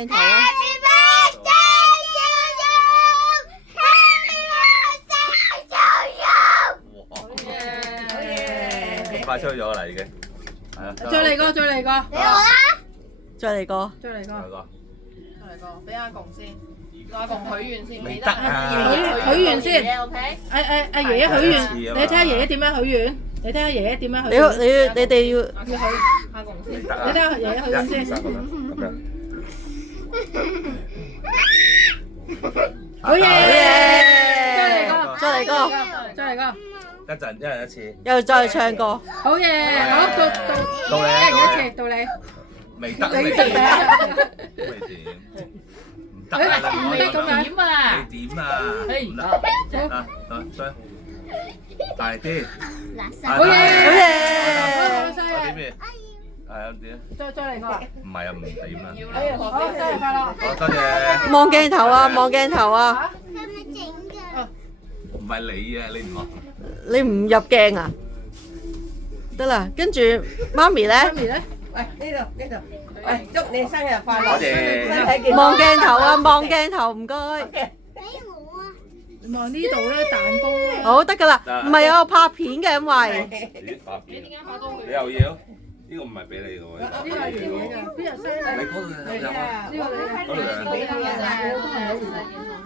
鏡頭啊！快出咗啦已經，係啊！再嚟個，再嚟個，再嚟個，再嚟個，再嚟個，俾阿公先，阿公許願先，未得啊！許願先。，OK。阿爺爺許願，你睇下爺爺點樣許願，你睇下爺爺點樣許願。你哋要阿許阿公先，未得啊！你睇下爺爺許願先。咁樣，好嘢！再嚟個，再嚟個，再嚟個。一陣一人一次，又再唱歌。好嘢！好到到你，一人一次，到你。未得，未掂，未掂，唔得啊！唔得咁樣。點啊？你點啊？唔得，啊，衰，大啲，好嘢！我點咩？係啊，點？再嚟個。唔係啊，唔點啊！好，生日快樂。好，多謝。望鏡頭啊！望鏡頭啊！唔係你啊，你唔學。你唔入鏡啊？得啦，跟住媽咪咧，媽咪咧，喂，呢度，喂，祝你生日快樂，多謝身體健康。望鏡頭啊！望鏡頭，唔該。望呢度啦，彈弓啦。好得噶啦，唔係啊，我拍片嘅，因為咦，發你片點解拍到佢？你又要？呢個唔係俾你嘅喎。呢個係爺爺㗎，邊日生日？你嗰度有啊？呢個你嗰度有。俾你啊！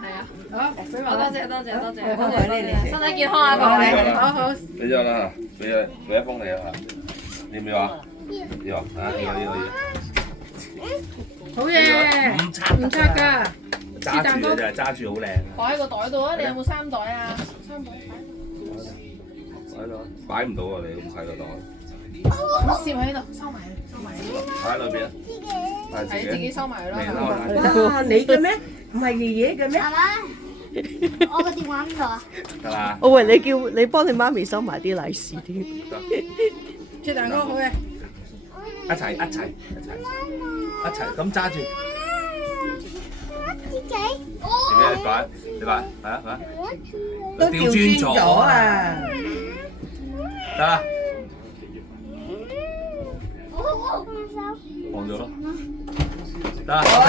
係啊，好，俾埋多啦。謝多謝多謝，多謝你哋身體健康啊，各位。好好。俾咗啦，俾一封你啊，要唔要啊？要啊，要。好嘢，唔拆㗎。揸住嘅就係揸住好靚啊！擺喺個袋度啊！你有冇3袋啊？擺喺度，擺唔到啊！你咁細個袋，咁攝喺度，收埋。擺喺裏邊啊！係係自己收埋咯。未哇，你嘅咩？唔係爺爺嘅咩？我個電話邊度啊？得啦，我以為你幫你媽咪收埋啲利是添。切蛋糕好嘅。一齊咁揸住，自己。你擺，係啊，都調轉咗啊！得啦，放咗咯，得啦，OK。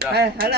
係，好啦。